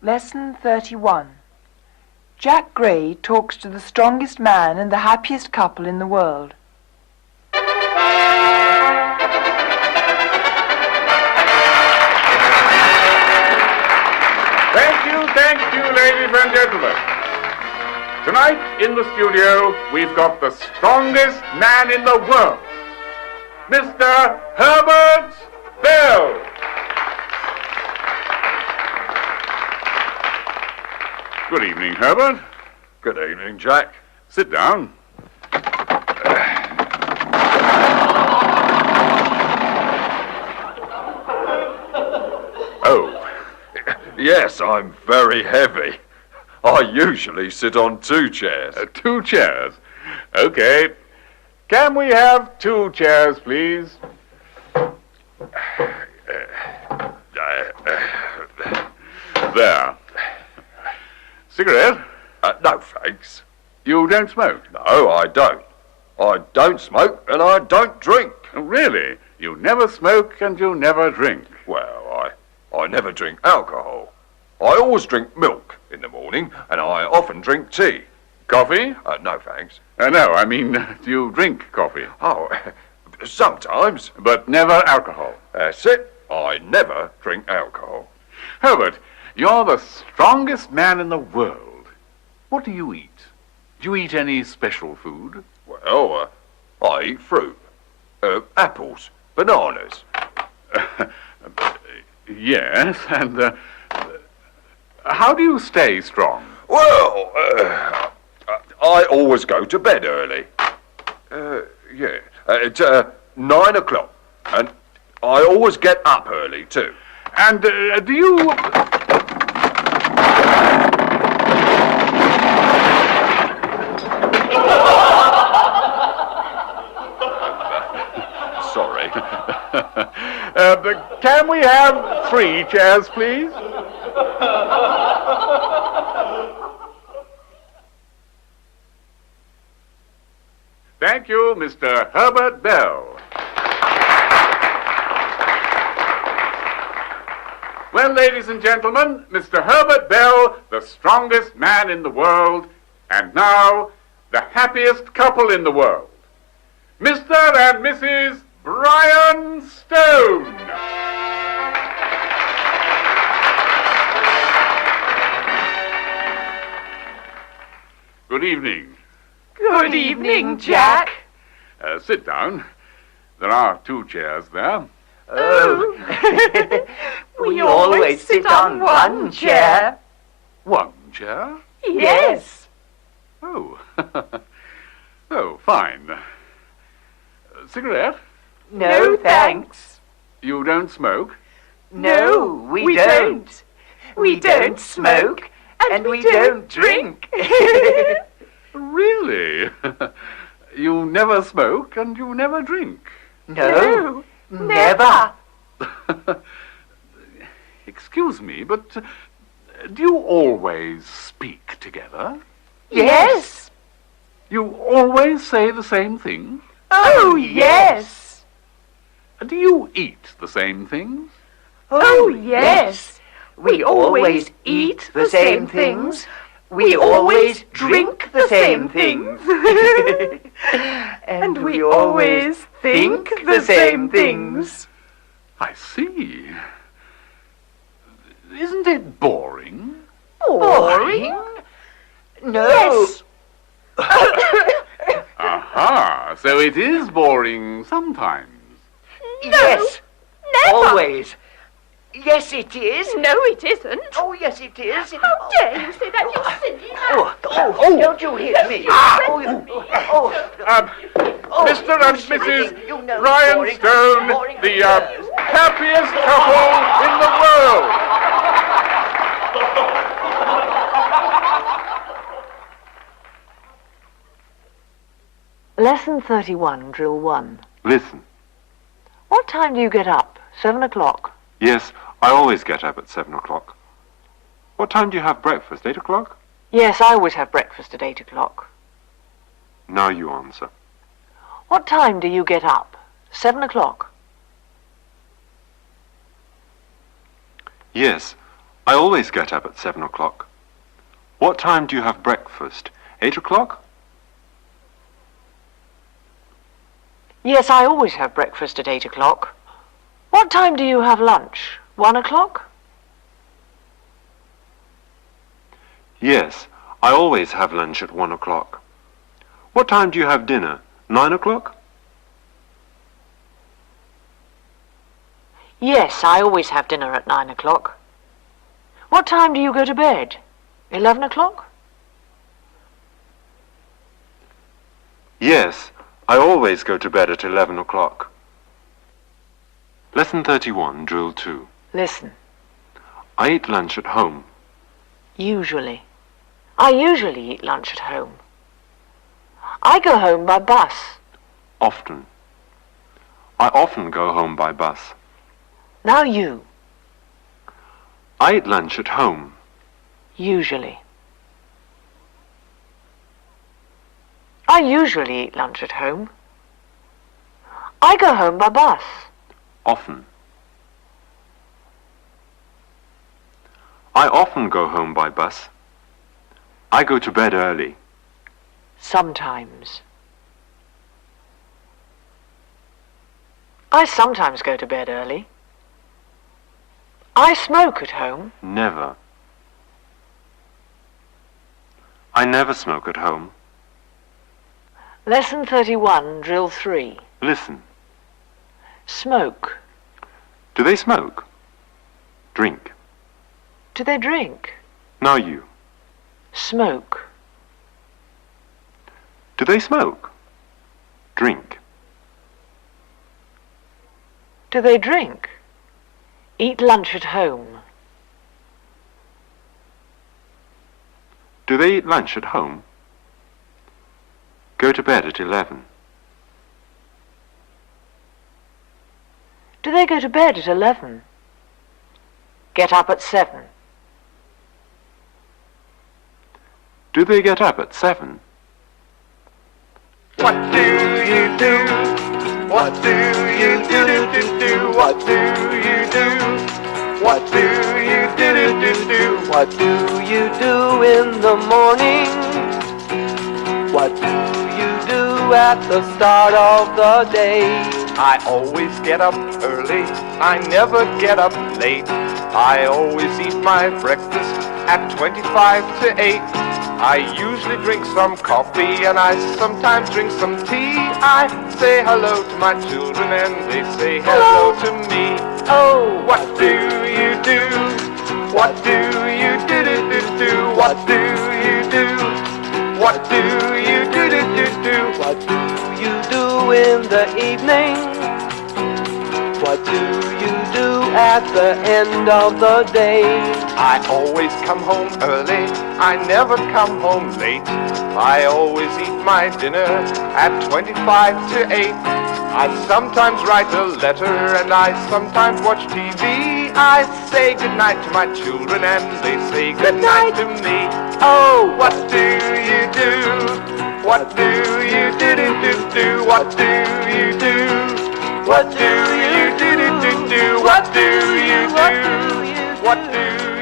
Lesson 31. Jack Gray talks to the strongest man and the happiest couple in the world. Thank you, ladies and gentlemen. Tonight in the studio, we've got the strongest man in the world, Mr. Herbert Bell. Good evening, Herbert. Good evening, Jack. Sit down. Oh. Yes, I'm very heavy. I usually sit on 2 chairs. 2 chairs? Okay. Can we have 2 chairs, please? There. Cigarette? No, thanks. You don't smoke? No, I don't. I don't smoke and I don't drink. Really? You never smoke and you never drink? Well, I never drink alcohol. I always drink milk in the morning and I often drink tea. Coffee? No, thanks. No, I mean, do you drink coffee? Oh, sometimes. But never alcohol? That's it. I never drink alcohol. Herbert, you're the strongest man in the world. What do you eat? Do you eat any special food? Well, I eat fruit. Apples, bananas. Yes, and how do you stay strong? Well, I always go to bed early. It's 9 o'clock. And I always get up early, too. And do you... Sorry. Can we have 3 chairs, please? Thank you, Mr. Herbert Bell. Well, ladies and gentlemen, Mr. Herbert Bell, the strongest man in the world, and now the happiest couple in the world, Mr. and Mrs. Brian Stone. Good evening. Good evening, Jack. Sit down. There are 2 chairs there. Oh, we always sit on 1 chair. 1 chair? Yes. Oh. Oh, fine. Cigarette? No, thanks. You don't smoke? No, we don't. We don't smoke, and we don't drink. Really? You never smoke and you never drink? No, never. Excuse me, but do you always speak together? Yes. You always say the same thing? Oh, yes. Do you eat the same things? Oh, yes. We always eat the same things. We always drink the same things. And we always think the same things. I see. Isn't it boring? Boring? No. Yes. Aha, so it is boring sometimes. Yes. Never. Always. Yes, it is. No, it isn't. Oh, yes, it is. How dare you say that, you silly man? Don't you hit me. Mr. and Mrs. Ryan Stone, the happiest couple in the world. Lesson 31, Drill 1. Listen. What time do you get up? 7 o'clock? Yes, I always get up at 7 o'clock. What time do you have breakfast? 8 o'clock? Yes, I always have breakfast at 8 o'clock. Now you answer. What time do you get up? 7 o'clock? Yes, I always get up at 7 o'clock. What time do you have breakfast? 8 o'clock? Yes, I always have breakfast at 8 o'clock. What time do you have lunch? 1 o'clock? Yes, I always have lunch at 1 o'clock. What time do you have dinner? 9 o'clock? Yes, I always have dinner at 9 o'clock. What time do you go to bed? 11 o'clock? Yes, I always go to bed at 11 o'clock. Lesson 31, Drill 2. Listen. I eat lunch at home. Usually. I usually eat lunch at home. I go home by bus. Often. I often go home by bus. Now you. I eat lunch at home. Usually. I usually eat lunch at home. I go home by bus. Often. I often go home by bus. I go to bed early. Sometimes. I sometimes go to bed early. I smoke at home. Never. I never smoke at home. Lesson 31, Drill 3. Listen. Smoke. Do they smoke? Drink. Do they drink? Now you. Smoke. Do they smoke? Drink. Do they drink? Eat lunch at home. Do they eat lunch at home? Go to bed at 11. Do they go to bed at 11? Get up at 7. Do they get up at 7? What do you do? What do you do do do do? What do you do? What do you do do do do? What do you do in the morning? What do you do at the start of the day? I always get up early, I never get up late. I always eat my breakfast at 25 to 8. I usually drink some coffee and I sometimes drink some tea. I say hello to my children and they say hello to me. Oh, what do you do? What do you do do do do? What do you do? What do you do do do do? What do you do in the evening? What do you do at the end of the day? I always come home early, I never come home late. I always eat my dinner at 25 to 8. I sometimes write a letter and I sometimes watch TV. I say goodnight to my children and they say goodnight to me. Oh, what do you do? What do you do do do do? What do you do? What do you do do do do? What do you do? What do you do?